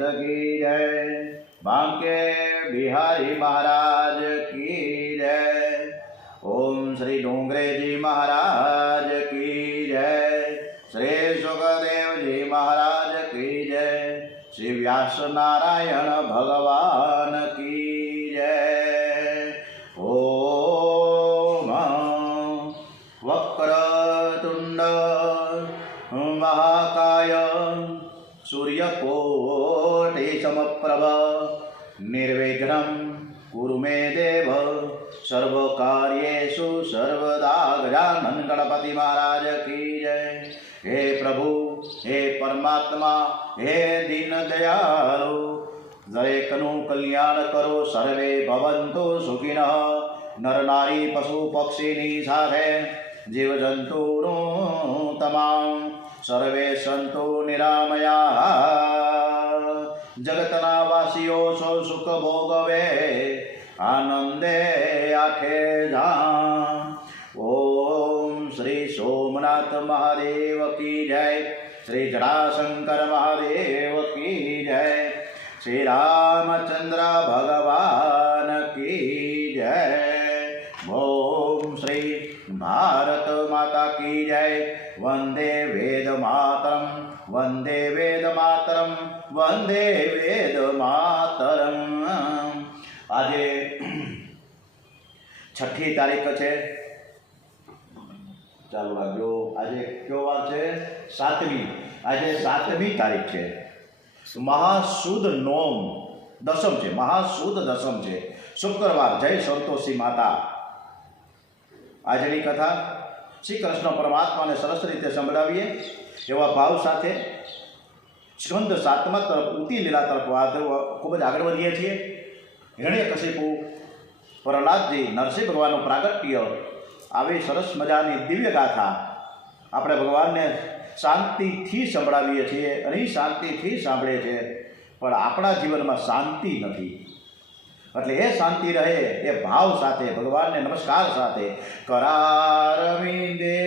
की जय। बांके बिहारी महाराज की जय। ओम श्री डोंगरे जी महाराज की जय। श्री सुखदेव जी महाराज की जय। श्री व्यास नारायण भगवान की जय। ओम वक्रतुंड महाकाय सूर्यकोटि समप्रभ निर्विघ्नं कुरु मे देव सर्वकार्येषु सर्वदा। गजानन गणपति महाराज की जय। हे प्रभु, हे परमात्मा, हे दीन दयालु, दरेकनु कल्याण करो। सर्वे भवन्तु सुखिनः। नर नारी पशु पक्षीनी साथे जीव जंतुनो तमाम सर्वे संतो निरामयाः। जगतना वासियो सौ सुख भोगवे आनंदे आखे जान। ओम श्री सोमनाथ महादेव की जय। श्री जटाशंकर महादेव की जय। श्री रामचंद्र भगवान की जय। ओम श्री भारत माता की जय। वंदे वेद मातरम, वंदे वेद मातरम, वंदे वेद मातरम। आज 6 तारीख है। चालू राखो। आज क्यों वार है? 7મી। आज 7મી तारीख है। महासुद नोम दशम है। महासुद दशम है, शुक्रवार। जय संतोषी माता। આજની કથા શ્રી કૃષ્ણ પરમાત્માને સરસ રીતે સંભળાવીએ એવા ભાવ સાથે સ્કંદ 7મા તરફ ઉતી લીલા તરફ ખૂબ જ આગળ વધીએ છીએ। હિરણ્યકશિપુ પ્રહલાદજી નરસિંહ ભગવાનનું પ્રાગટ્ય આવી સરસ મજાની દિવ્ય ગાથા આપણે ભગવાનને શાંતિથી સંભળાવીએ છીએ અને શાંતિથી સાંભળીએ છીએ, પણ આપણા જીવનમાં શાંતિ નથી। એટલે એ શાંતિ રહે એ ભાવ સાથે ભગવાનને નમસ્કાર સાથે करारविंदे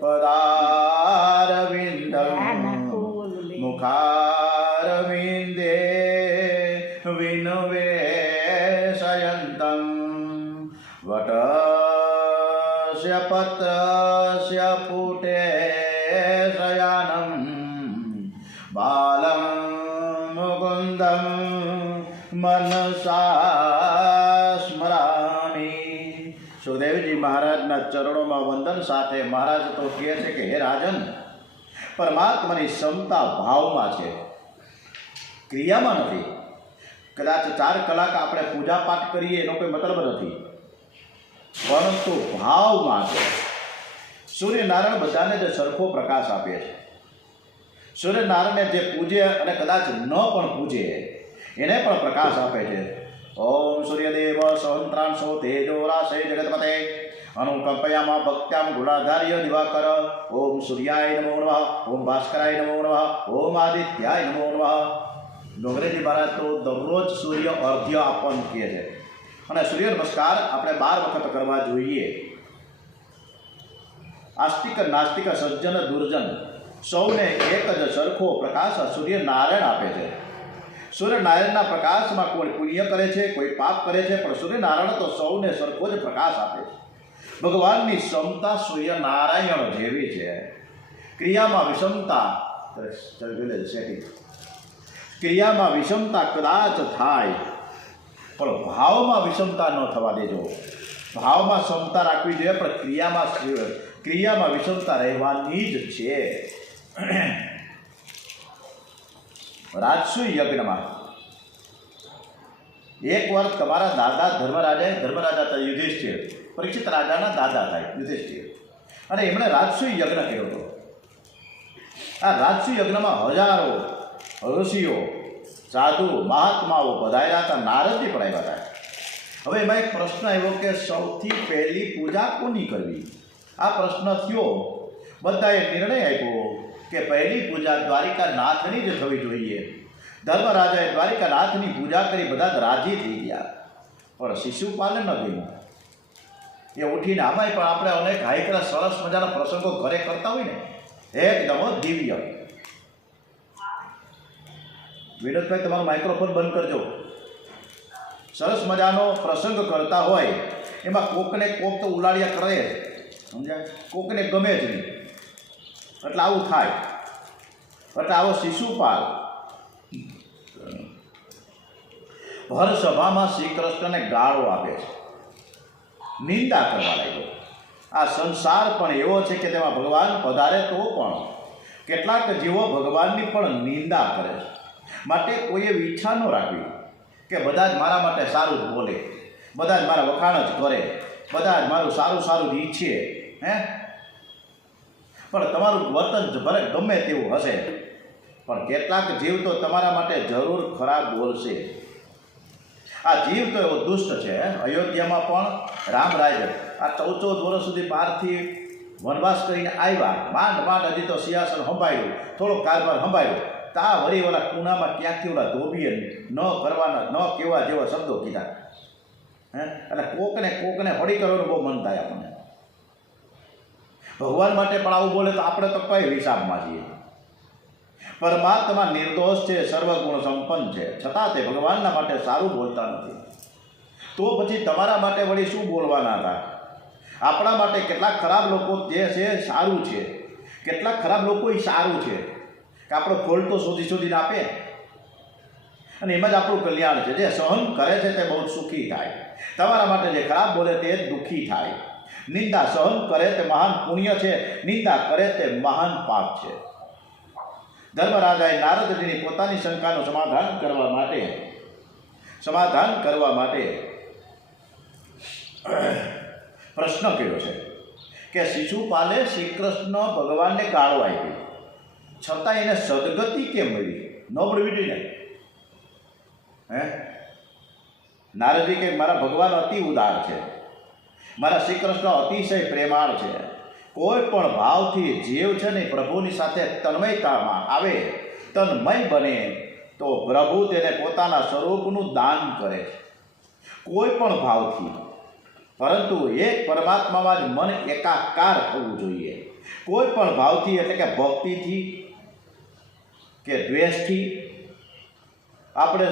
पदारविंदम मुखारविंदे विनवेशयन्तं वटस्य पत्रस्य पुटे शयानं बालं मुकुन्दं मनसा स्मरामि। सुखदेवजी महाराजना चरणों में वंदन साथे महाराज तो कहे छे कि हे राजन, परमात्मानी क्षमता भाव में छे, क्रिया में नहीं। कदाच 4 कलाक आपणे पूजा पाठ करिए एनो कोई मतलब नहीं, परंतु भाव में छे। सूर्यनारायण बधाने जो सरखो प्रकाश आपे छे। सूर्यनारायण ने जे पूजे अने कदाच न पण पूजे एने पण प्रकाश आपे छे। ओम सूर्यदेव सहस्रांशो तेजो राशे जगतपते अनुकंपयामा भक्त्याम गुणाधार्य दिवाकर। ओम सूर्याय नमो नमः, ओम भास्कराय नमो नमः, ओम आदित्याय नमो नमः। डोंगरेजी महाराज तो दररोज सूर्य अर्घ्य आपવાનું કહે છે અને સૂર્ય નમસ્કાર આપણે 12 વખત કરવા જોઈએ। આસ્તિક નાસ્તિક સજ્જન દુર્જન સૌને એક જ સરખો પ્રકાશ સૂર્યનારાયણ આપે છે। सूर्यनारायणના પ્રકાશમાં કોઈ પુણ્ય કરે છે, કોઈ પાપ કરે છે, પણ સૂર્યનારાયણ તો સૌને સરખો જ પ્રકાશ આપે છે। ભગવાનની ક્ષમતા સૂર્યનારાયણ જેવી છે। ક્રિયામાં વિષમતા ક્રિયામાં વિષમતા કદાચ થાય, પણ ભાવમાં વિષમતા ન થવા દેજો। ભાવમાં ક્ષમતા રાખવી જોઈએ, પણ ક્રિયામાં વિષમતા રહેવાની જ છે। રાજસૂય યજ્ઞમાં एक बार तमारा दादा धर्मराजा था युधिष्ठिर, परीक्षित राजाना दादा था युधिष्ठिर, अने एमणे राजसूय यज्ञ कर्यो हतो। आ राजसूय यज्ञमां हजारों ऋषिओ साधु महात्माओ पधार्या हता, नारदजी पण आव्या हता। हवे एमां एक प्रश्न आव्यो के सौथी पहेली पूजा कोनी करवी। आ प्रश्न थयो, बधाए निर्णय आप्यो के पहेली पूजा द्वारिकानाथनी ज थवी जोईए। धर्मराजाए द्वारिकानाथनी पूजा करी, बधा राजी थई गया, पण शिशुपाले न गम्युं। ए उठीने आमांय पण आपणे अनेक हाईकरा सरस मजाना प्रसंगो घरे करता होय ने, एकदम दिव्य। વિનોદભાઈ, તમારું માઇક્રોફોન બંધ કરજો. સરસ મજાનો પ્રસંગ કરતા હોય એમાં કોકને કોક તો ઉલાળ્યા કરે, સમજાય? કોકને ગમે જ નહીં, એટલે આવું થાય. એટલે આવો શિશુપાલ ભર સભામાં શ્રી કૃષ્ણને ગાળો આપે છે, નિંદા કરવા લાગ્યો. આ સંસાર પણ એવો છે કે તેમાં ભગવાન પધારે તો પણ કેટલાક જીવો ભગવાનની પણ નિંદા કરે છે. માટે કોઈએ ઈચ્છા ન રાખવી કે બધા જ મારા માટે સારું જ બોલે, બધા જ મારા વખાણ જ કરે, બધા જ મારું સારું સારું જ ઈચ્છે. પણ તમારું વર્તન ભલે ગમે તેવું હશે, પણ કેટલાક જીવ તો તમારા માટે જરૂર ખરાબ બોલશે. આ જીવ તો એવો દુષ્ટ છે. અયોધ્યામાં પણ રામરાજ આ 14 વર્ષ સુધી બહારથી વનવાસ કરીને આવ્યા, માંડ હજી તો સિંહાસન સંભાળ્યું, થોડોક કારભાર સંભાળ્યો, તા વળી ઓલા કુનામાં ક્યાંકથી ઓલા ધોબીએ ન કરવાના ન કેવા જેવા શબ્દો કીધા. એટલે કોકને હળી કરવાનું બહુ મન થાય આપણને. ભગવાન માટે પણ આવું બોલે તો આપણે તો કઈ હિસાબમાં છીએ? પરમાત્મા નિર્દોષ છે, સર્વગુણ સંપન્ન છે, છતાં તે ભગવાનના માટે સારું બોલતા નથી. તો પછી તમારા માટે વળી શું બોલવાના હતા? આપણા માટે કેટલાક ખરાબ લોકો જે છે સારું છે, કેટલાક ખરાબ લોકો એ સારું છે કે આપણો ફોલ્ટો શોધીને આપે અને એમાં જ આપણું કલ્યાણ છે. જે સહન કરે છે તે બહુ સુખી થાય, તમારા માટે જે ખરાબ બોલે તે દુઃખી થાય. નિંદા સહન કરે તે મહાન પુણ્ય છે, નિંદા કરે તે મહાન પાપ છે. ધર્મરાજાએ નારદજીની પોતાની શંકાનું સમાધાન કરવા માટે પ્રશ્ન કર્યો છે કે શિશુપાલે શ્રી કૃષ્ણ ભગવાનને ગાળો આપી, છતાં એને સદગતિ કેમ મળી? ન મળવી ને? નારદજી કે મારા ભગવાન અતિ ઉદાર છે, મારા શ્રી કૃષ્ણ અતિશય પ્રેમાળ છે. કોઈ પણ ભાવથી જીવ છે ને પ્રભુની સાથે તન્મયતામાં આવે, તન્મય બને તો પ્રભુ તેને પોતાના સ્વરૂપનું દાન કરે. કોઈ પણ ભાવથી, પરંતુ એક પરમાત્મામાં જ મન એકાકાર થવું જોઈએ. કોઈ પણ ભાવથી એટલે કે ભક્તિથી કે દ્વેષથી આપણે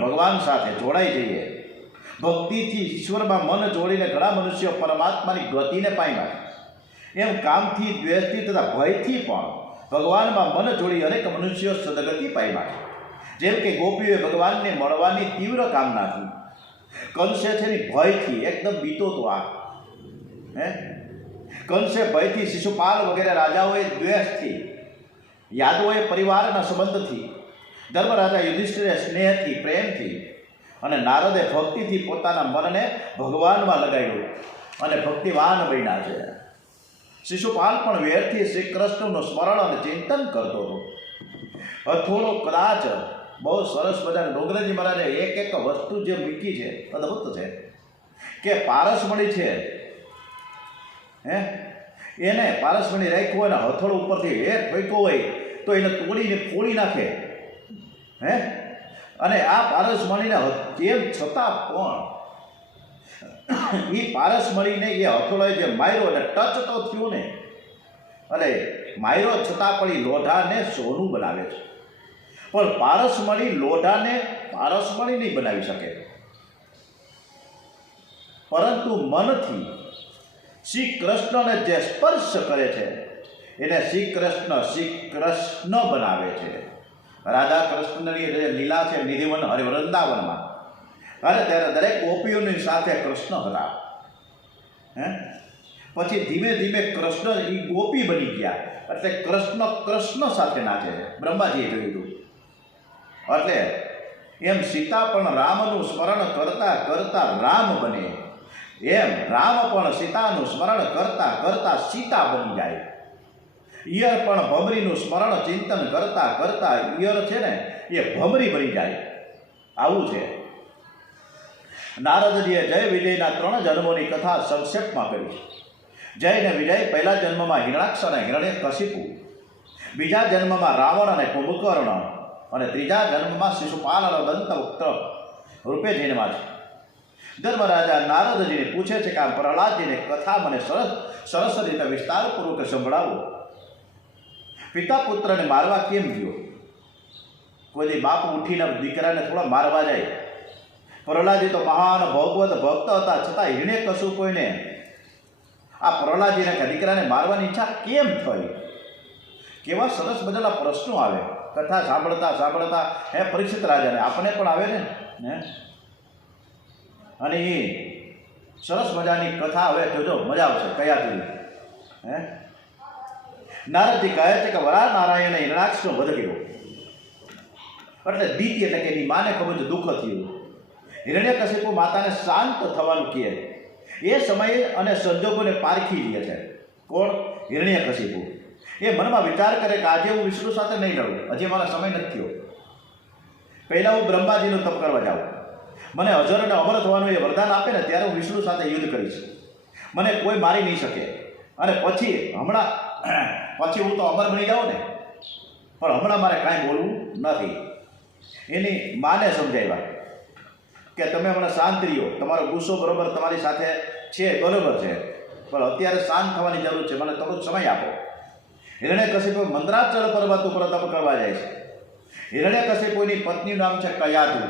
ભગવાન સાથે જોડાઈ જઈએ. ભક્તિથી ઈશ્વરમાં મન જોડીને ઘણા મનુષ્યો પરમાત્માની ગતિને પામ્યા. એમ કામથી, દ્વેષથી તથા ભયથી પણ ભગવાનમાં મન જોડી અનેક મનુષ્યો સદગતિ પામ્યા. જેમ કે ગોપીઓએ ભગવાનને મળવાની તીવ્ર કામનાથી, કંસે છે ને ભયથી એકદમ બીતો તો આ કંસે ભયથી, શિશુપાલ વગેરે રાજાઓએ દ્વેષથી, યાદવોએ પરિવારના સંબંધથી, ધર્મરાજા યુધિષ્ઠિરે સ્નેહથી, પ્રેમથી અને નારદે ભક્તિથી પોતાના મનને ભગવાનમાં લગાવ્યું અને ભક્તિવાન બન્યા છે. શિશુપાલ પણ વેરથી શ્રી કૃષ્ણનું સ્મરણ અને ચિંતન કરતો હતો. થોડો કદાચ બહુ સરસ મજાના ડોંગરેજી મહારાજે એક વસ્તુ જે મૂકી છે અદભુત છે કે પારસમણી છે, એને પારસમણી રાખ્યું હોય ને હથોડું ઉપરથી હેઠ ફેંક્યો હોય તો એને તોડીને ફોડી નાખે. અને આ પારસમણીને તેમ છતાં પણ એ પારસમણીને એ હથોડાએ જે માર્યો અને ટચ તો થયું ને, અને માર્યો છતાં પણ એ લોઢાને સોનું બનાવે છે. પણ પારસમણી લોઢાને પારસમણી નહીં બનાવી શકે, પરંતુ મનથી શ્રી કૃષ્ણને જે સ્પર્શ કરે છે એને શ્રી કૃષ્ણ બનાવે છે. રાધા કૃષ્ણની જે લીલા છે નિધિવન વૃંદાવનમાં, અને ત્યારે દરેક ગોપીઓની સાથે કૃષ્ણ હતા. પછી ધીમે ધીમે કૃષ્ણ એ ગોપી બની ગયા, એટલે કૃષ્ણ સાથે નાચે છે. બ્રહ્માજીએ જોયું હતું. એટલે એમ સીતા પણ રામનું સ્મરણ કરતા કરતા રામ બને, એમ રામ પણ સીતાનું સ્મરણ કરતા કરતા સીતા બની જાય. ઈયર પણ ભમરીનું સ્મરણ ચિંતન કરતા કરતા ઈયર છે ને એ ભમરી બની જાય. આવું છે. નારદજીએ જય વિજયના 3 જન્મોની કથા સંક્ષેપમાં કરી. જય ને વિજય પહેલા જન્મમાં હિરણાક્ષ અને હિરણ્યકશિપુ, બીજા જન્મમાં રાવણ અને કુંભકર્ણ, અને ત્રીજા જન્મમાં શિશુપાલ અને દંતવક્ત્ર રૂપે જન્મા છે. ધર્મરાજા નારદજીને પૂછે છે કે આ પ્રહલાદજીને કથા મને સરસ રીતે વિસ્તારપૂર્વક સંભળાવો. પિતા પુત્રને મારવા કેમ ગયો? કોઈ દી બાપ ઉઠીને દીકરાને થોડા મારવા જાય. પ્રહલાદજી તો મહાન ભગવત ભક્ત હતા, છતાં હિરણ્યકશિપુ કોઈને આ પ્રહલાદજીને કે દીકરાને મારવાની ઈચ્છા કેમ થઈ? કેવા સરસ મજાના પ્રશ્નો આવે કથા સાંભળતા સાંભળતા. હે પરીક્ષિત રાજાને આપણને પણ આવે ને અને એ સરસ મજાની કથા હવે જોજો, મજા આવશે. કયા સુધી હે નારદજી કહે છે કે વરા નારાયણે હિરણાક્ષનો વધ કર્યો. એટલે દીતી એટલે કે એની માને ખબર છે દુઃખ થયું. હિરણ્યકશિપુ માતાને શાંત થવાનું કહે. એ સમયે અને સંજોગોને પારખી લે છે. કોણ? હિરણ્યકશિપુ. એ મનમાં વિચાર કરે કે આજે હું વિષ્ણુ સાથે નહીં લડું, હજી મારો સમય નથી થયો. પહેલાં હું બ્રહ્માજીનું તપ કરવા જાઉં. મને અજર અને અમર થવાનું એ વરદાન આપે ને ત્યારે હું વિષ્ણુ સાથે યુદ્ધ કરીશ. મને કોઈ મારી નહીં શકે. અને પછી હું તો અમર બની જાઉં ને, પણ હમણાં મારે કાંઈ બોલવું નથી. એની માને સમજાવ્યા કે તમે હમણાં શાંત રહ્યો, તમારો ગુસ્સો બરોબર તમારી સાથે છે, બરોબર છે, પણ અત્યારે શાંત થવાની જરૂર છે, મને થોડો સમય આપો. હિરણ્યકશિપુ મંદરાચલ પર્વત ઉપર તપ કરવા જાય છે. હિરણ્યકશિપુની પત્નીનું નામ છે કયાધુ.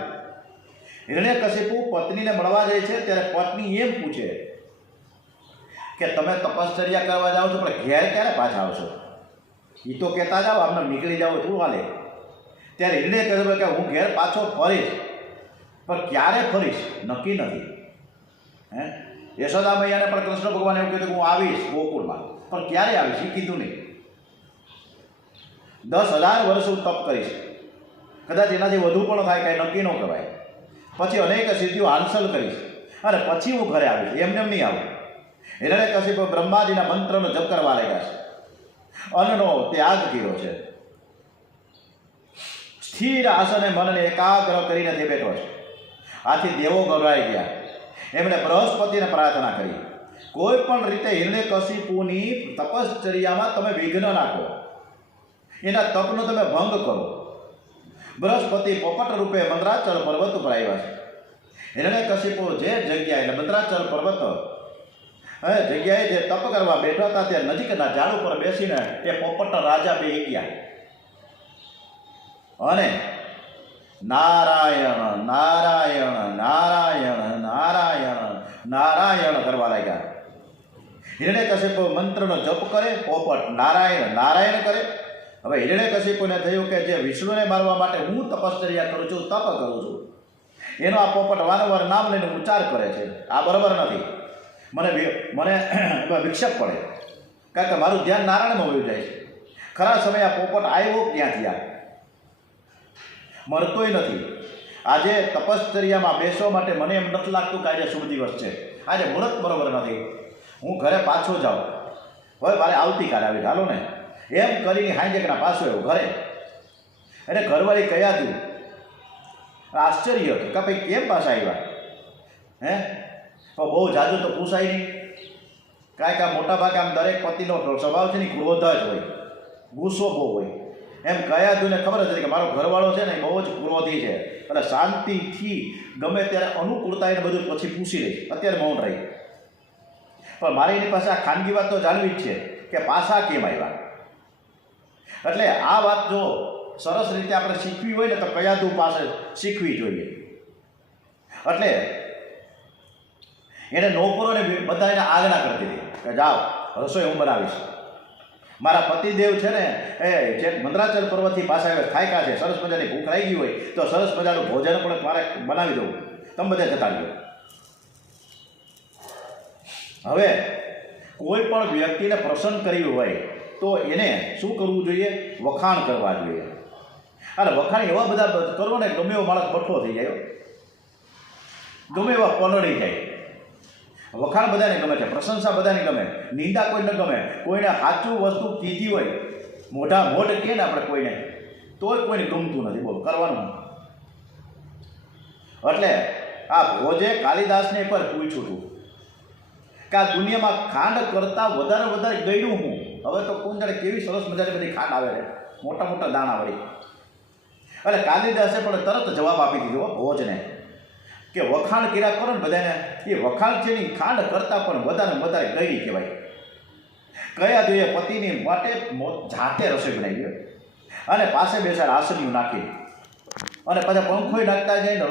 હિરણ્યકશિપુ પત્નીને મળવા જાય છે ત્યારે પત્ની એમ પૂછે કે તમે તપશ્ચર્યા કરવા જાઓ છો, પણ ઘેર ક્યારે પાછા આવશો? એ તો કહેતા જાઓ આમને નીકળી જાઓ શું હાલે? ત્યારે હિરણ્યકશિપુ કે હું ઘેર પાછો ફરીશ, પણ ક્યારે ફરીશ નક્કી નથી. યશોદા મૈયાને પણ કૃષ્ણ ભગવાન એવું કીધું કે હું આવીશ ગોકુળમાં, પણ ક્યારે આવીશ એ કીધું નહીં. 10,000 વર્ષ હું તપ કરીશ, કદાચ એનાથી વધુ પણ થાય, કાંઈ નક્કી ન કહેવાય. પછી અનેક સિદ્ધિઓ હાંસલ કરીશ અને પછી હું ઘરે આવીશ, એમને એમ નહીં આવું. હિરણ્યકશિપુ બ્રહ્માજીના મંત્રનો જપ કરવા લાગ્યા છે. અન્નનો ત્યાગ કર્યો છે. સ્થિર આસને મનને એકાગ્ર કરીને તે બેઠો છે. આથી દેવો ગભરાઈ ગયા. એમણે બૃહસ્પતિને પ્રાર્થના કરી, કોઈ પણ રીતે હિરણ્યકશિપુની તપશ્ચર્યામાં તમે વિઘ્ન નાખો, એના તપનો તમે ભંગ કરો. બૃહસ્પતિ પોપટ રૂપે મંદરાચલ પર્વત ઉપર આવ્યા છે. હિરણ્યકશિપુ જે જગ્યાએ એટલે મંદરાચલ પર્વત જગ્યાએ જે તપ કરવા બેઠા હતા ત્યાં નજીકના ઝાડ ઉપર બેસીને એ પોપટ રાજા બેસી ગયા અને નારાયણ નારાયણ નારાયણ નારાયણ નારાયણ કરવા લાગ્યા. હિરણ્યકશિપુ મંત્રનો જપ કરે, પોપટ નારાયણ નારાયણ કરે. હવે હિરણ્યકશિપુને થયું કે જે વિષ્ણુને મારવા માટે હું તપશ્ચર્યા કરું છું, તપ કરું છું, એનો આ પોપટ વારંવાર નામ લઈને ઉચ્ચાર કરે છે, આ બરાબર નથી. મને એમાં વિક્ષેપ પડે, કારણ કે મારું ધ્યાન નારાયણમાં વયું જાય છે. ખરા સમય આ પોપટ આવ્યો ક્યાંથી? આ મરતોય નથી. આજે તપશ્ચર્યામાં બેસવા માટે મને એમ નથી લાગતું કે આજે શુભ દિવસ છે, આજે મુહૂર્ત બરોબર નથી, હું ઘરે પાછો જાઉં, હવે મારે આવતીકાલે આવી ચાલો ને એમ કરીને હાઈજેકના પાછો આવ્યો ઘરે. એને ઘરવાળી કયા હતું આશ્ચર્ય હતું કે ભાઈ કેમ પાછા આવ્યા? પણ બહુ જાજુ તો પૂછાય નહીં, કારણ કે આ મોટા ભાગે આમ દરેક પતિનો સ્વભાવ છે ને ક્રોધ જ હોય, ગુસ્સો બહુ હોય. એમ કયા તુને ખબર હતી કે મારો ઘરવાળો છે ને એ બહુ જ ક્રોધી છે, એટલે શાંતિથી ગમે ત્યારે અનુકૂળતા એને બધું પછી પૂછી લઈશ, અત્યારે મૌન રહી. પણ મારી એની પાસે આ ખાનગી વાત તો જાણવી જ છે કે પાછા કેમ આવ્યા. એટલે આ વાત જો સરસ રીતે આપણે શીખવી હોય ને તો કયા તું પાસે શીખવી જોઈએ. એટલે એને નોકરોને બધાને આજ્ઞા કરતી હતી કે જાઓ રસોઈ હું બનાવીશ. મારા પતિદેવ છે ને એ જે મંદરાચલ પર્વતથી પાછા આવે થાક્યા છે, સરસ મજાની ભૂખ લાગી ગઈ હોય તો સરસ મજાનું ભોજન પણ મારે બનાવી દઉં, તમે બધા જતા રહ્યો. હવે કોઈ પણ વ્યક્તિને પ્રસન્ન કર્યું હોય તો એને શું કરવું જોઈએ? વખાણ કરવા જોઈએ. અને વખાણ એવા બધા કરો ને ગમે એવો માણસ બઠ્ઠો થઈ જાય, ગમે એવા પલળી જાય. વખાણ બધાને ગમે છે, પ્રશંસા બધાને ગમે, નિંદા કોઈને ગમે. કોઈને સાચું વસ્તુ કીધી હોય મોઢા મોઢ કહે ને આપણે કોઈને, તોય કોઈને ગમતું નથી, બોલ કરવાનું. એટલે આ ભોજે કાલિદાસને પર પૂછ્યું હતું કે આ દુનિયામાં ખાંડ કરતાં વધારે ગયડું હું. હવે તો કોણ જાણે કેવી સરસ મજાની બધી ખાંડ આવે છે, મોટા મોટા દાણા વળી. એટલે કાલિદાસે પણ તરત જવાબ આપી દીધો ભોજને કે વખાણ કર્યા કરો ને બધાને, એ વખાણ છે ને ખાંડ કરતાં પણ વધારે ગળી કહેવાય. કયા જોઈએ પતિની માટે જાતે રસોઈ બનાવી ગયો અને પાસે બેસાડ આસનીઓ નાખી અને પાછા પંખોય નાખતા જાય ને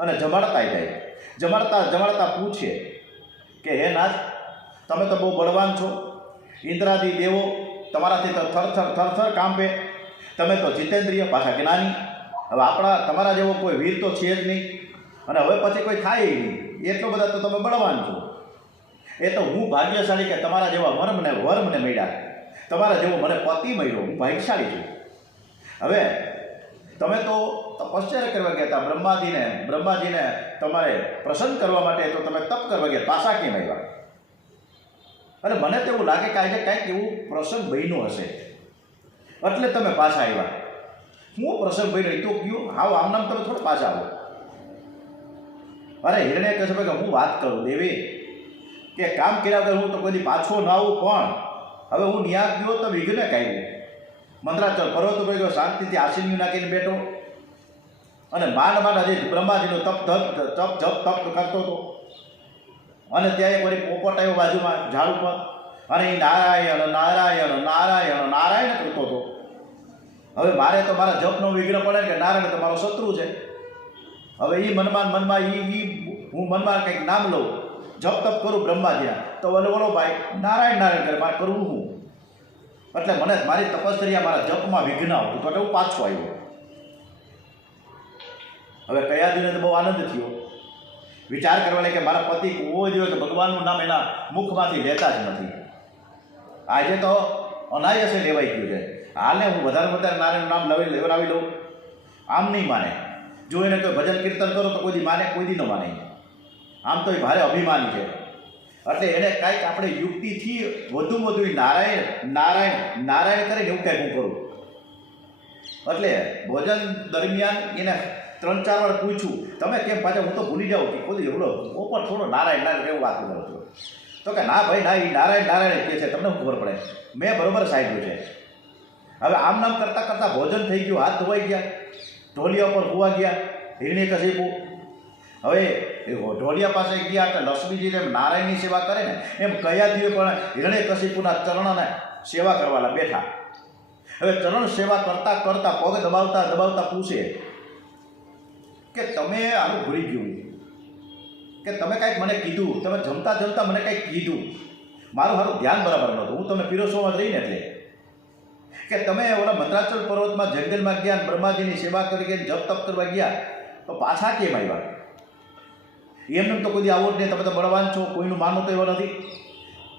અને જમાડતા જાય. જમાડતા પૂછે કે હે નાથ, તમે તો બહુ બળવાન છો, ઇન્દ્રાદી દેવો તમારાથી તો થર કાંપે, તમે તો જીતેન્દ્રિય, પાછા જ્ઞાની. હવે તમારા જેવો કોઈ વીર તો છે જ નહીં, અને હવે પછી કોઈ થાય નહીં, એટલો બધા તો તમે બળવાન છો. એ તો હું ભાગ્યશાળી કે તમારા જેવા વર મને મળ્યા, તમારા જેવો મને પતિ મળ્યો, હું ભાગ્યશાળી છું. હવે તમે તો તપશ્ચર્યા કરવા ગયા હતા, બ્રહ્માજીને તમારે પ્રસન્ન કરવા માટે તો તમે તપ કરવા ગયા, પાછા કેમ આવ્યા? અને મને તો એવું લાગે કે આજે કાંઈક એવું પ્રસંગ બન્યો હશે એટલે તમે પાછા આવ્યા. હું પ્રસંગ બન્યો એ તો કયો, હાવ આમ નામ તમે થોડા પાછા આવો. અરે હિરણ્ય કહે છે કે હું વાત કરું દેવી, કે કામ કર્યા વગર હું તો કોઈ પાછો ના આવું, પણ હવે હું નિયાસ ગયો તો વિઘ્ન કાઢ્યું. મંત્રાચલ પર્વત ઉપર ગયો, શાંતિથી આશીર્વાદ નાખીને બેઠો, અને માંડ હજી બ્રહ્માજીનો તપ કરતો હતો. અને ત્યાં એક વળી પોપટ આવ્યો બાજુમાં ઝાડ ઉપર, અને એ નારાયણ કરતો હતો. હવે મારે તો મારા જપનો વિઘ્ન પડે કે નારાયણ તો મારો શત્રુ છે. હવે એ મનમાં હું મનમાં કંઈક નામ લઉં, જપ તપ કરું બ્રહ્માજીના, તો ઓલો ભાઈ નારાયણ કરે, મારે કરવું હું. એટલે મને મારી તપશ્ચર્યા મારા જપમાં વિઘ્ન આવતું, તો હું પાછો આવ્યો. હવે કયાદીને તો બહુ આનંદ થયો, વિચાર કરવાને કે મારા પતિ કોઈ દિવસ ભગવાનનું નામ એના મુખમાંથી લેતા જ નથી. આજે તો અનાયસે લેવાઈ ગયું છે. હાલને હું વધારે નારાયણનું નામ લેવડાવી લઉં, આમ નહીં માને. જો એને કોઈ ભજન કીર્તન કરો તો કોઈ દી માને, કોઈ દી ન માને. આમ તો એ ભારે અભિમાની છે. એટલે એને કાંઈક આપણે યુક્તિથી વધુમાં વધુ નારાયણ કરીને એવું કાંઈક હું કરું. એટલે ભોજન દરમિયાન એને 3-4 વાર પૂછ્યું, તમે કેમ પાછા? હું તો ભૂલી જાઉં કે કોઈ એવડો ઓપર થોડો નારાયણ કેવું વાત કરો છો. તો કે ના ભાઈ ના, એ નારાયણ કહે છે, તમને ખબર પડે, મેં બરોબર સાંભળ્યું છે. હવે આમ નામ કરતાં ભોજન થઈ ગયું, હાથ ધોવાઈ ગયા, ઢોલિયા પર હોવા ગયા હિરણ્યકશિપુ. હવે ઢોલિયા પાસે ગયા એટલે લક્ષ્મીજી જેમ નારાયણની સેવા કરે ને એમ કયાદીએ પણ હિરણ્યકશિપુના ચરણોને સેવા કરવાના બેઠા. હવે ચરણ સેવા કરતાં પગ દબાવતા પૂછે કે તમે આનું ભૂલી ગયું, કે તમે કાંઈક મને કીધું, તમે જમતા મને કંઈક કીધું, મારું ધ્યાન બરાબર નહોતું, હું તમને પીરસવામાં જ રહીને એટલે કે તમે ઓલા મંત્રાચલ પર્વતમાં જંગલમાં ગયા, બ્રહ્માજીની સેવા કરી જપ તપ કરવા ગયા, તો પાછા કેમ આવ્યા? એમને તો કોઈ આવો જ નહીં, તમે તો બળવાન છો, કોઈનું માનવું તો એવો નથી.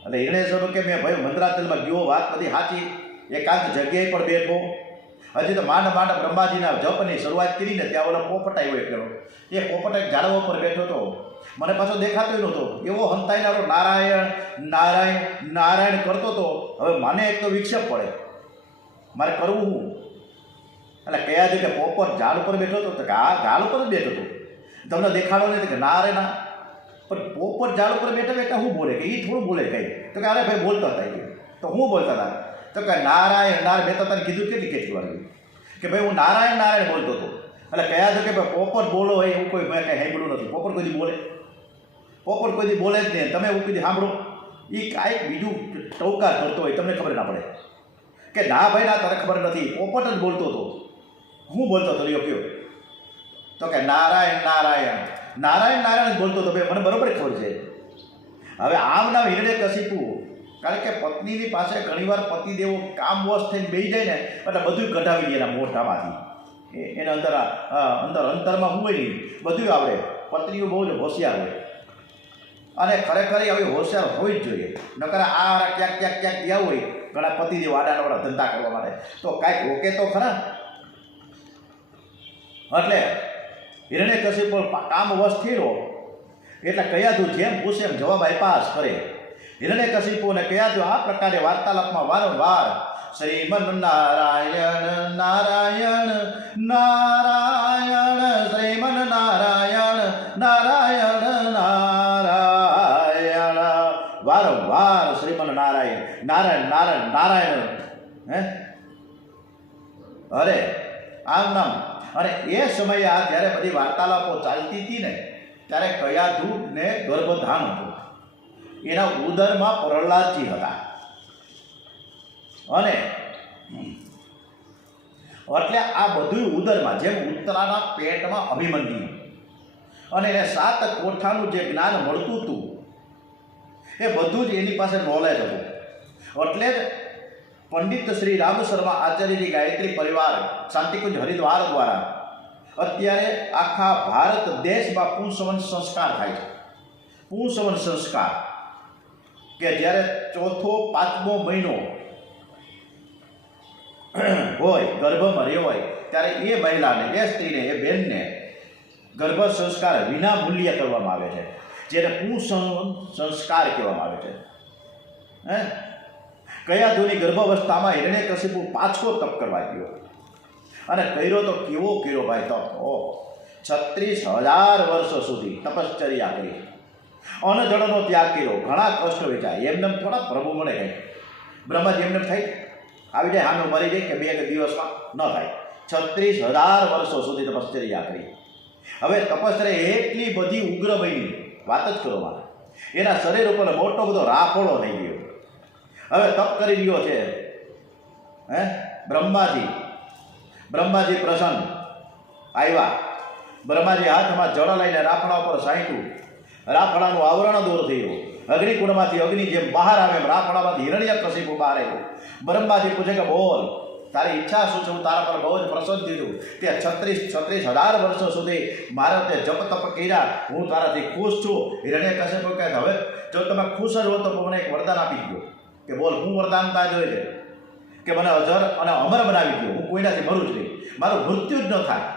એટલે એણે કહ્યું કે મેં ભાઈ મંત્રાચલમાં ગયો, વાત બધી સાચી, એકાંત જગ્યાએ પણ બેઠો, હજી તો માંડ બ્રહ્માજીના જપની શરૂઆત કરીને ત્યાં ઓલો પોપટ આવ્યો એકલો. એ પોપટ એક ઝાડવા પર બેઠો હતો, મને પાછો દેખાતો નહોતો, એવો હંતાઈને નારાયણ કરતો હતો. હવે મને એક તો વિક્ષેપ પડે, મારે કરવું હું? એટલે કયા છે કે પોપટ ઝાડ ઉપર બેઠો હતો, તો કે આ ઝાડ ઉપર જ બેઠો હતો, તમને દેખાડો નહીં કે ના રે ના. પણ પોપટ ઝાડ ઉપર બેઠા હું બોલે કે એ થોડું બોલે કંઈ? તો કે અરે ભાઈ બોલતા હતા. તો હું બોલતા હતા? તો કે નારાયણ મેં તો તને કીધું કેટલી વાર કે ભાઈ હું નારાયણ બોલતો હતો. એટલે કયા છે કે ભાઈ પોપટ બોલો હોય એવું કોઈ મેં કંઈ સાંભળ્યું નથી. પોપટ કોઈ દી બોલે જ નહીં. તમે એવું કીધું સાંભળો, એ કાંઈક બીજું ટોકાર કરતો હોય, તમને ખબર ના પડે કે ના ભાઈ ના, તારે ખબર નથી, પોપટ જ બોલતો હતો. હું બોલતો હતો લ્યો કયો? તો કે નારાયણ જ બોલતો હતો. ભાઈ મને બરોબર ખબર છે. હવે આમ નામ હિરણ્યકશિપુ, કારણ કે પત્નીની પાસે ઘણીવાર પતિદેવો કામવશ થઈને બેસી જાય ને એટલે બધું કઢાવી દે એના મોઢામાંથી. એને અંતરમાં હું નહીં બધું આવડે. પત્નીઓ બહુ જ હોશિયાર હોય, અને ખરેખર આવી હોશિયાર હોય જ જોઈએ. નકર આ ક્યાંક ગયા હોય ઘણા પતિદેવ આડાનવાળા ધંધા કરવા માટે, તો કાંઈક રોકે તો ખરા. એટલે હિરણ્યકશિપુ કામવશ થયેલો એટલે કયાધું જેમ પૂછે એમ જવાબ આપ્યા કરે. હિરણ્યકશિપુને કયાધું આ પ્રકારે વાર્તાલાપમાં વારંવાર શ્રીમન નારાયણ નારાયણ નારાયણ, શ્રીમન નારાયણ નારાયણ નારાયણ, વારંવાર શ્રીમન નારાયણ અરે આમ નામ. અને એ સમયે આ જ્યારે બધી વાર્તાલાપો ચાલતી હતી ને ત્યારે કયાધુને ગર્ભધાન હતું. એના ઉદરમાં પ્રહલાદજી હતા, અને એટલે આ બધું ઉદરમાં, જેમ ઉત્તરાના પેટમાં અભિમન્યુ અને એને 7 કોઠાનું જે જ્ઞાન મળતું હતું એ બધું જ એની પાસે નોલેજ હતું. એટલે જ પંડિત શ્રી રામ શર્મા આચાર્યજી ગાયત્રી પરિવાર શાંતિકુંજ હરિદ્વાર દ્વારા અત્યારે આખા ભારત દેશમાં પુંસવન સંસ્કાર થાય છે. પુંસવન સંસ્કાર કે જ્યારે 4થો 5મો મહિનો હોય, ગર્ભમાં રહ્યો હોય, ત્યારે એ મહિલાને, એ સ્ત્રીને, એ બહેનને ગર્ભ સંસ્કાર વિના મૂલ્ય કરવામાં આવે છે, જેને પુંસવન સંસ્કાર કહેવામાં આવે છે. કયા ધૂની ગર્ભાવસ્થામાં હિરણ્યકશિપુ પાછો તપ કરવા ગયો અને કર્યો તો કેવો કર્યો ભાઈ તપ! 36,000 વર્ષો સુધી તપશ્ચર્યા કરી, અન્નજળનો ત્યાગ કર્યો, ઘણા કષ્ટ વેચાય. એમને થોડા પ્રભુ મળે કંઈ બ્રહ્માજી એમને થઈ આવી જાય, હામે મરી જાય કે 2 દિવસમાં ન થાય. 36,000 વર્ષો સુધી તપશ્ચર્યા કરી. હવે તપશ્ચર્યા એટલી બધી ઉગ્ર બની, વાત જ કરો મારે. એના શરીર ઉપર મોટો બધો રાફોડો થઈ ગયો. હવે તપ કરી રહ્યો છે બ્રહ્માજી પ્રસન્ન આવ્યા. બ્રહ્માજી હાથમાં જળ લઈને રાફડા ઉપર સાંટ્યું. રાફડાનું આવરણ દૂર થયું. અગ્નિકુંડમાંથી અગ્નિ જેમ બહાર આવે એમ રાફડામાંથી હિરણ્યકશિપુ બહાર આવ્યો. બ્રહ્માજી પૂછે કે બોલ, તારી ઈચ્છા શું છે? હું તારા પર બહુ જ પ્રસન્ન થયું. તે 36,000 વર્ષો સુધી મારા તે જપ તપ કર્યા, હું તારાથી ખુશ છું. હિરણ્યકશિપુ કહે હવે જો તમે ખુશ જ હો તો મને એક વરદાન આપી દો. કે બોલ, હું વરદાન તા જોઈએ છે કે મને અજર અને અમર બનાવી દો, હું કોઈનાથી મરું જ નહીં, મારું મૃત્યુ જ ન થાય.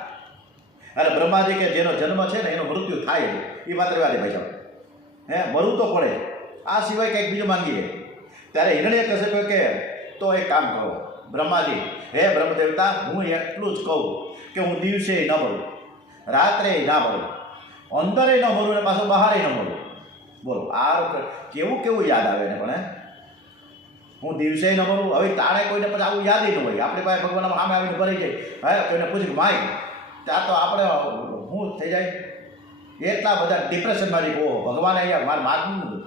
અને બ્રહ્માજી કે જેનો જન્મ છે ને એનો મૃત્યુ થાય જ, એ વાત રહેવા દે ભાઈ સાહેબ, મરવું તો પડે, આ સિવાય કંઈક બીજું માંગીએ. ત્યારે હિરણ્યકશિપુ કે તો એક કામ કરો બ્રહ્માજી, હે બ્રહ્મદેવતા, હું એટલું જ કહું કે હું દિવસે ન મરું, રાત્રે ના મરું, અંદરે ન મરું ને પાછું બહારે ન મરું. બોલો, આ કેવું યાદ આવે ને પણ હું દિવસે ન મરું. હવે તાણે કોઈને પછી આવું યાદ ન હોય. આપણી પાસે ભગવાન સામે આવીને ભરી જાય, કોઈને પૂછ્યું માય, ત્યાં તો આપણે શું થઈ જાય, એટલા બધા ડિપ્રેશનમાં જઈ, ઓહો ભગવાન અહીંયા મારે માગવું નથી.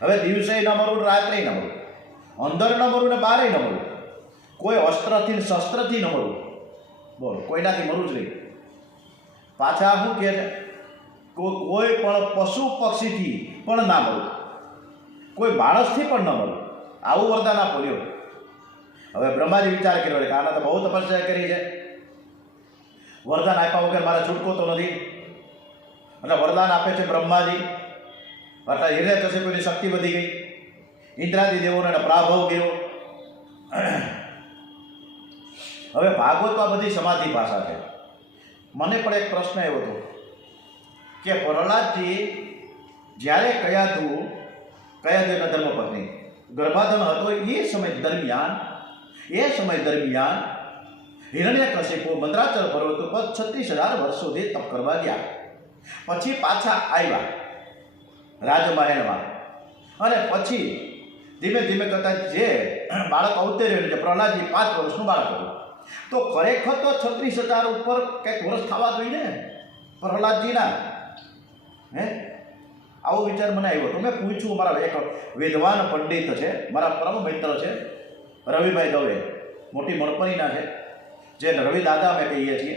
હવે દિવસે ન મરું, રાત્રે ન મરું, અંદર ન મરું ને બહારે ન મરું, કોઈ અસ્ત્રથી ને શસ્ત્રથી ન મરું. બોલો, કોઈનાથી મરું જ નહીં. પાછા શું કહે છે, કોઈ પણ પશુ પક્ષીથી પણ ના મરું, કોઈ માણસથી પણ ન મળે. આવું વરદાન આપો લ્યો. હવે બ્રહ્માજી વિચાર કર્યો કે આના તો બહુ તપસ્યા કરી છે, વરદાન આપ્યા વગર મારે છૂટકો તો નથી. એટલે વરદાન આપે છે બ્રહ્માજી. એટલે હિરણ્યકશિપુની શક્તિ વધી ગઈ, ઇન્દ્રાદી દેવોને પ્રાભવ ગયો. હવે ભાગવતમાં બધી સમાધિ ભાષા છે. મને પણ એક પ્રશ્ન એવો હતો કે પ્રહલાદજી જ્યારે કયા દેવના ધર્મપત્ની ગર્ભાધાન હતો એ સમય દરમિયાન હિરણ્યકશિપુ મંદરાચલ પર્વત ઉપર 36,000 વર્ષ સુધી તપ કરવા ગયા. પછી પાછા આવ્યા રાજમહેલમાં અને પછી ધીમે ધીમે કરતા જે બાળક અવતર્યું, જે પ્રહલાદજી 5 વર્ષનું બાળક હતું, તો ખરેખર તો 36,000 ઉપર કંઈક વર્ષ થવા જોઈએ ને પ્રહલાદજીના. આવો વિચાર મને આવ્યો. તો મેં પૂછ્યું, મારા એક વિદ્વાન પંડિત છે, મારા પરમ મિત્ર છે રવિભાઈ દવે, મોટી મણપરીના છે, જે રવિ દાદા અમે કહીએ છીએ.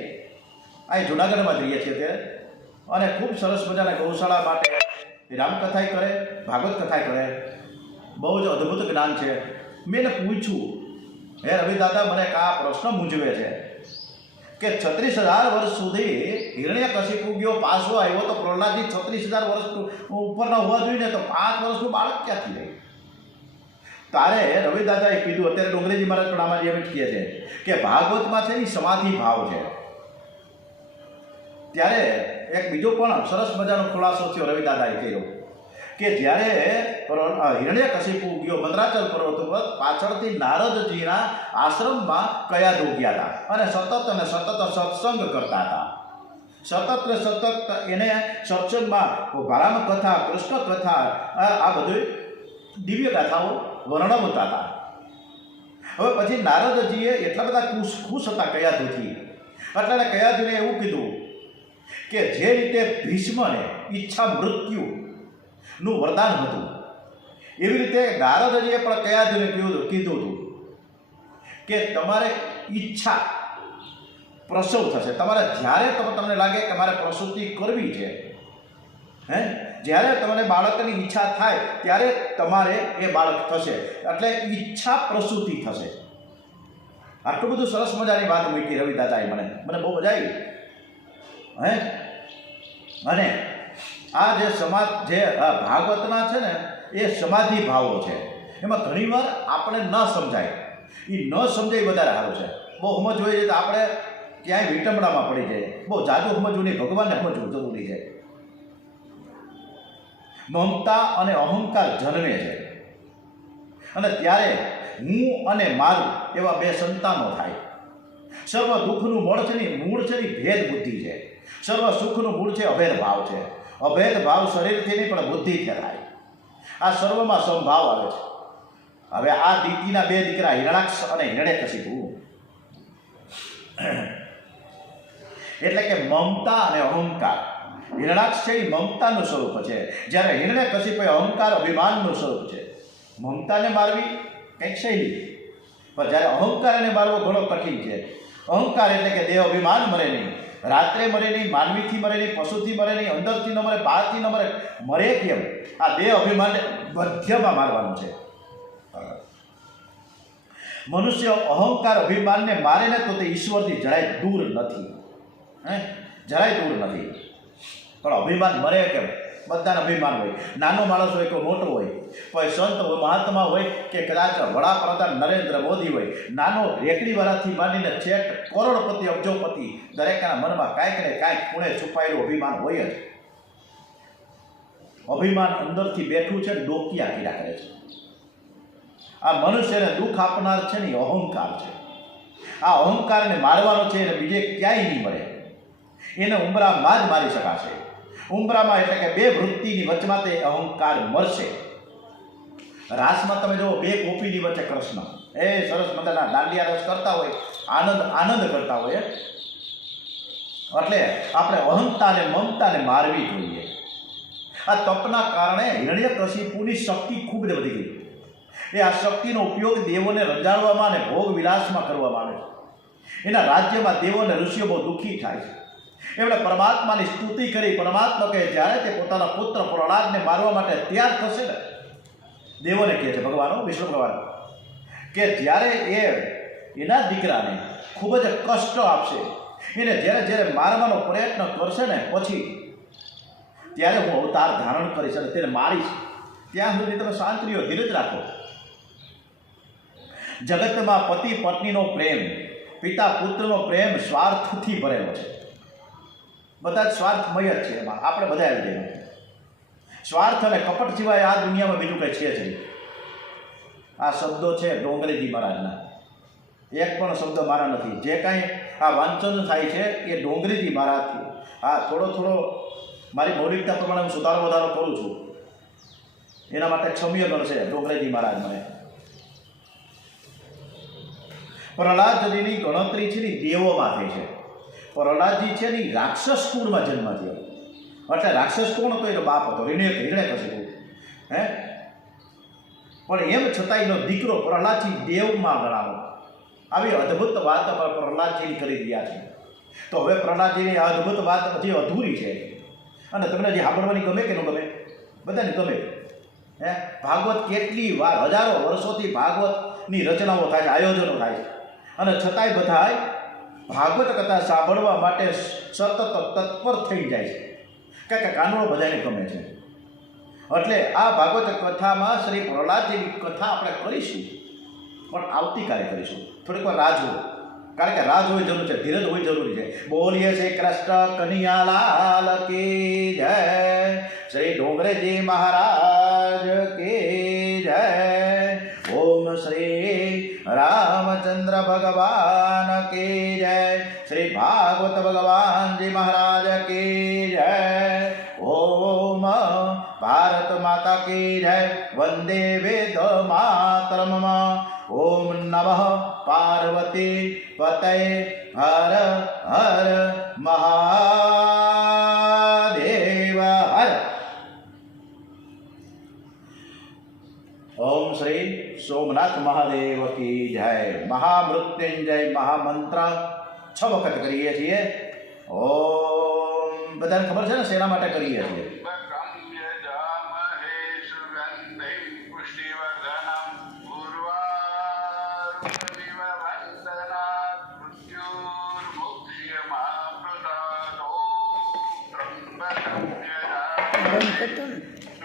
અહીં જુનાગઢમાં જઈએ છીએ ત્યારે, અને ખૂબ સરસ મજાના ગૌશાળા માટે રામકથાય કરે, ભાગવત કથાય કરે, બહુ જ અદ્ભુત જ્ઞાન છે. મેં એને પૂછ્યું, હે રવિ દાદા, મને આ પ્રશ્ન મૂંઝવે છે કે 36,000 વર્ષ સુધી હિરણ્યકશિપુ ગયો, પાછો આવ્યો, તો પ્રહલાદજી 36,000 વર્ષ ઉપરના હોવા જોઈએ ને, તો 5 વર્ષનું બાળક ક્યાંથી રહે? તારે રવિ દાદાએ કીધું, અત્યારે ડોંગરેજી મહારાજ પણ આમાં એમ જ કહે છે કે ભાગવતમાં છે એ સમાધિ ભાવ છે. ત્યારે એક બીજો પણ સરસ મજાનો ખુલાસો થયો રવિ દાદાએ કર્યો કે જ્યારે હિરણ્યકશિપુ ગયો મંદરાચલ પર્વત ઉપર, પાછળથી નારદજીના આશ્રમમાં કયાધુ ગયા હતા અને સતત સત્સંગ કરતા હતા. સતત એને સત્સંગમાં ભારામ કથા, કૃષ્ણ કથા, આ બધું દિવ્ય ગાથાઓ વર્ણવતા હતા. હવે પછી નારદજીએ એટલા બધા ખુશ હતા કયાધુથી, એટલે કયાધુને એવું કીધું કે જે રીતે ભીષ્મને ઈચ્છા મૃત્યુનું વરદાન હતું, એવી રીતે નારદજીએ પણ કયાધુને કીધું હતું કે તમારે ઈચ્છા પ્રસવ થશે. તમારે જ્યારે તમને લાગે કે મારે પ્રસૂતિ કરવી છે, જ્યારે તમને બાળકની ઈચ્છા થાય ત્યારે તમારે એ બાળક થશે. એટલે ઈચ્છા પ્રસૂતિ થશે. આટલું બધું સરસ મજાની વાત મૂકી રવિ દાદાએ. મને બહુ મજા આવી. અને આ જે ભાગવતના છે ને એ સમાધિ ભાવો છે. એમાં ઘણીવાર આપણે ન સમજાય. એ ન સમજાય વધારે સારું છે. બહુ સમજ હોય તો આપણે ક્યાંય વિટંબણામાં પડી જાય. બહુ જાજુ સમજવું નહીં, ભગવાનને સમજવું જરૂરી છે. મમતા અને અહંકાર જન્મે છે અને ત્યારે હું અને મારું એવા બે સંતાનો થાય. સર્વ દુઃખનું મૂળ છે ને ભેદ બુદ્ધિ છે. સર્વ સુખનું મૂળ છે અભેદ ભાવ છે. અભેદ ભાવ શરીરથી નહીં પણ બુદ્ધિથી થાય. આ સર્વમાં સમભાવ આવે છે. હવે આ દીકરીના બે દીકરા હિરણાક્ષ અને હિરણ્યકશિપુ, એટલે કે મમતા અને અહંકાર. હિરણાક્ષ છે એ મમતાનું સ્વરૂપ છે, જ્યારે હિરણ્યકશિપુ અહંકાર અભિમાનનું સ્વરૂપ છે. મમતાને મારવી કંઈક શૈલી, પણ જ્યારે અહંકારને મારવો ઘણો કઠિન છે. અહંકાર એટલે કે દેહ અભિમાન મરે નહીં, રાત્રે મરે નહીં, માનવીથી મરે નહીં, પશુથી મરે નહીં, અંદરથી ન મરે, બહારથી ન મરે. મરે કેમ? આ દેહ અભિમાનને મધ્યમાં મારવાનું છે. મનુષ્ય અહંકાર અભિમાનને મારે ને તો તે ઈશ્વરથી જરાય દૂર નથી. જરાય દૂર નથી. પણ અભિમાન મરે કેમ? બધાને અભિમાન હોય. નાનો માણસ હોય કે મોટો હોય, કોઈ સંત હોય, મહાત્મા હોય કે કદાચ વડાપ્રધાન નરેન્દ્ર મોદી હોય, નાનો રેકડીવાળાથી માંડીને છેક કરોડપતિ અબજોપતિ, દરેકના મનમાં કાંઈક ને કાંઈક ખૂણે છુપાયેલું અભિમાન હોય જ. અભિમાન અંદરથી બેઠું છે, ડોકિયા કીડા કરે છે. આ મનુષ્યને દુઃખ આપનાર છે ને અહંકાર છે. આ અહંકારને મારવાનો છે એને બીજે ક્યાંય નહીં મળે. એને ઉંબરામાં જ મારી શકાશે. ઉંબરામાં એટલે કે બે વૃત્તિની વચમાં તે અહંકાર મરશે. રાસમાં તમે જુઓ, બે ગોપીની વચ્ચે કૃષ્ણ એ સરસ મજાના દાંડિયા રસ કરતા હોય, આનંદ કરતા હોય. એટલે આપણે અહંતાને મમતાને મારવી જોઈએ. આ તપના કારણે હિરણ્યકશિપુની શક્તિ ખૂબ જ વધી ગઈ. એ આ શક્તિનો ઉપયોગ દેવોને રંજાડવામાં અને ભોગ વિલાસમાં કરવામાં આવે છે. એના રાજ્યમાં દેવો અને ઋષિઓ બહુ દુઃખી થાય છે. એમણે પરમાત્માની સ્તુતિ કરી. પરમાત્મા કહે જ્યારે તે પોતાના પુત્ર પ્રહલાદને મારવા માટે તૈયાર થશે ને, દેવોને કહે છે ભગવાન વિષ્ણુ ભગવાન, કે જ્યારે એ એના દીકરાને ખૂબ જ કષ્ટ આપશે, એને જ્યારે મારવાનો પ્રયત્ન કરશે ને પછી ત્યારે હું અવતાર ધારણ કરીશ અને તેને મારીશ. ત્યાં સુધી તમે શાંત રહ્યો, ધીરજ રાખો. જગતમાં પતિ પત્નીનો પ્રેમ, પિતા પુત્રનો પ્રેમ સ્વાર્થથી ભરેલો છે. બધા જ સ્વાર્થમય જ છે. એમાં આપણે બધા આવી જઈએ. સ્વાર્થ અને કપટ સિવાય આ દુનિયામાં બીજું કંઈ છે જ નહીં. આ શબ્દો છે ડોંગરેજી મહારાજના. એક પણ શબ્દ મારા નથી. જે કાંઈ આ વાંચન થાય છે એ ડોંગરેજી મહારાજથી. હા, થોડો મારી મૌલિકતા પ્રમાણે હું સુધારો વધારો કરું છું. એના માટે ક્ષમ્ય ગણશે ડોંગરેજી મહારાજ મને. પ્રહલાદજીની ગણતરી છે ને દેવોમાં થઈ છે. પ્રહલાદજી છે ને રાક્ષસ કુળમાં જન્મ થયો. એટલે રાક્ષસ કોણ હતો? એનો બાપ હતો હિરણ્યકશિપુ. પણ એમ છતાં એનો દીકરો પ્રહલાદજી દેવમાં ગણાવો. આવી અદ્ભુત વાત પ્રહલાદજીની કરી રહ્યા છે. તો હવે પ્રહલાદજીની આ અદ્ભુત વાત હજી અધૂરી છે. અને તમને જે સાંભળવાની ગમે કે ન ગમે? બધાને ગમે. ભાગવત કેટલી વાર, હજારો વર્ષોથી ભાગવતની રચનાઓ થાય છે, આયોજનો થાય છે, અને છતાંય બધાય ભાગવત કથા સાંભળવા માટે સતત તત્પર થઈ જાય છે. કારણ કે કાનૂનો બધાને ગમે છે. એટલે આ ભાગવત કથામાં શ્રી પ્રહલાદજીની કથા આપણે કરીશું, પણ આવતીકાલે કરીશું. થોડીક વાર રાહ જુઓ, કારણ કે રાહ જોવી જરૂર છે, ધીરજ હોવી જરૂરી છે. બોલીએ શ્રી કૃષ્ણ કનૈયાલાલ કી જય, શ્રી ડોંગરેજી મહારાજ કી જય. ઓમ શ્રી રામચંદ્ર ભગવાન કી જય, શ્રી ભાગવત ભગવાનજી મહારાજ કી જય. ઓમ ભારત માતા કી જય. વંદે વેદ માતરમ. ઓમ નમઃ પાર્વતી પતય. હર હર મહાદેવ હર. ઓમ શ્રી સોમનાથ મહાદેવ કી જય. મહામૃત્યુંજય મહામંત્ર 6 વખત કરીએ છીએ. ઓમ. બધાને ખબર છે ને શેના માટે કરીએ છીએ? બંધ કરતો ને